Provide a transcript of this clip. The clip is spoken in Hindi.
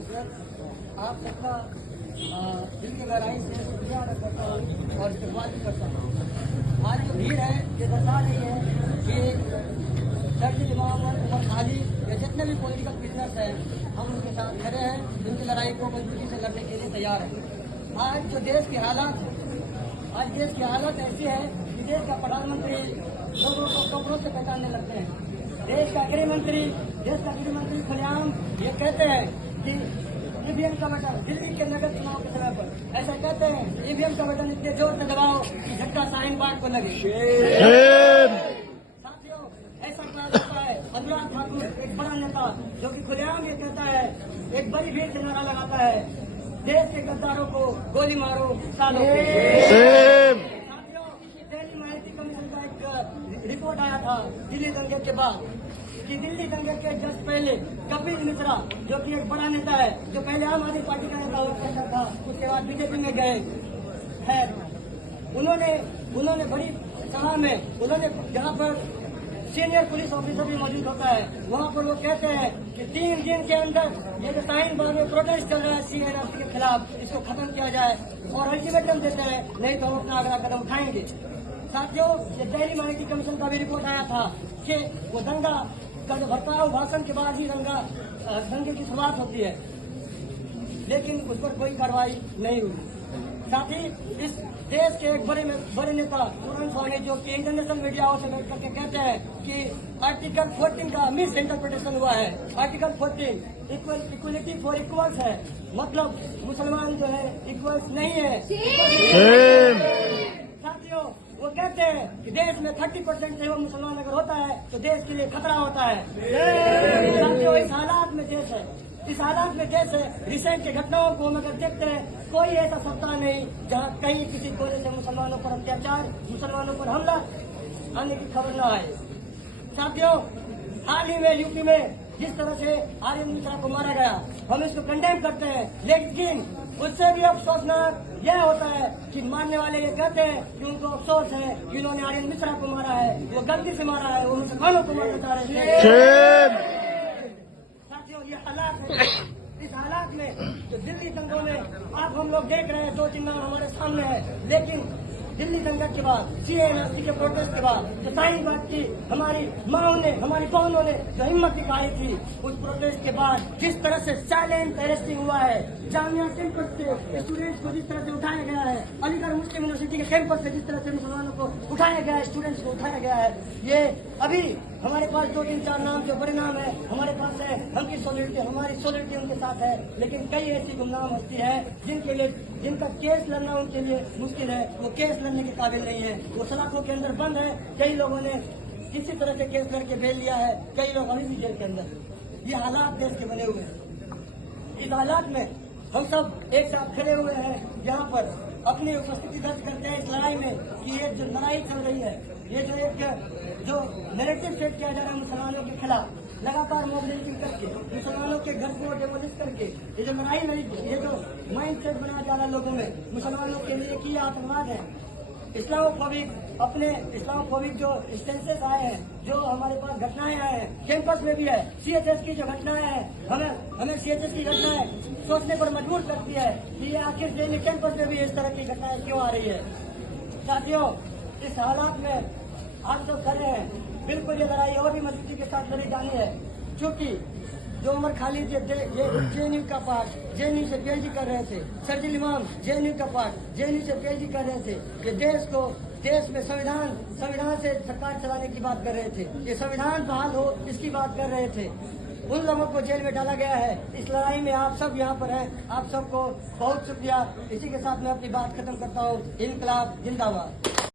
आप सबका दिल की गहराई से शुक्रिया अदा करता हूँ और इस्तेमाल भी करता हूँ। आज जो भीड़ है ये दर्शा रही है कि दर्ज इमाम उमर खाली या जितने भी पॉलिटिकल बिजनेस हैं हम उनके साथ खड़े हैं, उनकी लड़ाई को मजबूती से लड़ने के लिए तैयार हैं। आज जो देश की हालत ऐसी है कि देश का प्रधानमंत्री लोगों को कपड़ों से पहचानने लगते हैं। देश का गृह मंत्री खुलेआम ये कहते हैं कि ईवीएम का बटन दिल्ली के नगर चुनाव के समय पर ऐसा कहते हैं ईवीएम का बटन इतने जोर से दबाओ कि झटका शाहीन बाग को लगे। साथियों, ऐसा कहा जाता है अनुराग ठाकुर एक बड़ा नेता जो कि खुलेआम ये कहता है, एक बड़ी भीड़ से नारा लगाता है, देश के गद्दारों को गोली मारो सालों। साथियों, दिल्ली माहिती कमीशन का एक रिपोर्ट आया था दिल्ली दंगे के बाद कि दिल्ली दंगे के जस्ट पहले कपिल मिश्रा जो कि एक बड़ा नेता है, जो पहले आम आदमी पार्टी का नेता हुआ करता था, उसके बाद बीजेपी में गए है, उन्होंने बड़ी सभा में जहाँ पर सीनियर पुलिस ऑफिसर भी मौजूद होता है, वहाँ पर वो कहते हैं कि 3 दिन के अंदर ये जो शाहीन बाग में प्रोटेस्ट चल रहा है CNRC के खिलाफ, इसको खत्म किया जाए और अल्टीमेटम देते हैं, नहीं तो हम अपना अगला कदम उठाएंगे। साथियों, ये दिल्ली माइनॉरिटी कमीशन का भी रिपोर्ट आया था कि वो दंगा का जो भड़काऊ भाषण के बाद ही दंगे की शुरुआत होती है, लेकिन उस पर कोई कार्रवाई नहीं हुई। साथ ही इस देश के एक बड़े नेता पूरन स्वामी जो कि इंटरनेशनल मीडिया से बैठ करके कहते हैं कि आर्टिकल 14 का मिस इंटरप्रिटेशन हुआ है। आर्टिकल 14 इक्वलिटी फॉर इक्वल्स है, मतलब मुसलमान जो है इक्वल्स नहीं है। साथियों, वो कहते हैं कि देश में 30% से वो मुसलमान अगर होता है तो देश के लिए खतरा होता है। साथियों, इस हालात में देश है, रिसेंट के घटनाओं को हम अगर देखते हैं, कोई ऐसा सप्ताह नहीं जहां कहीं किसी कोने से मुसलमानों पर अत्याचार, मुसलमानों पर हमला आने की खबर न आए। साथियों, हाल ही में यूपी में जिस तरह से आर्यन मिश्रा को मारा गया, हम इसको कंडेम करते हैं, लेकिन उससे भी अफसोसनाक यह होता है कि मारने वाले ये कहते हैं कि उनको अफसोस है कि उन्होंने आर्यन मिश्रा को मारा है, वो गलती से मारा है, वो मुसलमानों को मारना चाह रहे थे। साथियों, ये हालात है। इस हालात में जो दिल्ली दंगों में आज हम लोग देख रहे हैं, 2-3 नाम हमारे सामने है, लेकिन दिल्ली दंगा के बाद, CNRC के प्रोटेस्ट के बाद जो शाहीन बाग की हमारी माओं ने, हमारी बहनों ने जो हिम्मत दिखाई थी, उस प्रोटेस्ट के बाद जिस तरह से साइलेंट अरेस्टिंग हुआ है, जामिया कैंपस से स्टूडेंट्स को जिस तरह से उठाया गया है, अलीगढ़ मुस्लिम यूनिवर्सिटी के कैंपस से जिस तरह से मुसलमानों को उठाया गया है, स्टूडेंट्स को उठाया गया है, ये अभी हमारे पास 2-3-4 नाम जो बड़े नाम है हमारे पास है, हमारी सॉलिडिटी उनके साथ है, लेकिन कई ऐसी गुमनाम हस्ती है जिनका केस लड़ना उनके लिए मुश्किल है, वो केस लड़ने के काबिल नहीं है, वो सलाखों के अंदर बंद है। कई लोगों ने किसी तरह से केस लड़के बेल लिया है, कई लोग अभी भी जेल के अंदर। ये हालात देश के बने हुए हैं। इस हालात में हम सब एक साथ खड़े हुए हैं, यहाँ पर अपनी उपस्थिति दर्ज करते हैं इस लड़ाई में कि ये जो लड़ाई चल रही है, ये जो नैरेटिव सेट किया जा रहा है मुसलमानों के खिलाफ, लगातार मोबिलाइजिंग करके मुसलमानों के घर को डेमोलिश करके ये जो लड़ाई नहीं, ये जो माइंड सेट बनाया जा रहा है लोगों में मुसलमानों के लिए कि आतंकवाद है, इस्लामोफोबिक जो इंस्टेंसेस आए हैं, जो हमारे पास घटनाएं आए हैं, कैंपस में भी है, CHS की जो घटनाएं हैं, हमें CHS की घटनाएं सोचने पर मजबूर करती है कि ये आखिर दिल्ली कैंपस में भी इस तरह की घटनाएं क्यों आ रही है। साथियों, इस हालात में आप सब खड़े हैं, बिल्कुल ये लड़ाई और भी मजबूती के साथ लड़ी जानी है, क्योंकि जो उमर खालिद JNU का पार्ट JNU से PhD कर रहे थे, शर्जील इमाम JNU का पार्ट JNU से PhD कर रहे थे, ये देश में संविधान से सरकार चलाने की बात कर रहे थे, ये संविधान बहाल हो इसकी बात कर रहे थे, उन लोगों को जेल में डाला गया है। इस लड़ाई में आप सब यहाँ पर हैं, आप सबको बहुत शुक्रिया। इसी के साथ मैं अपनी बात खत्म करता हूँ। इनकलाब जिंदाबाद।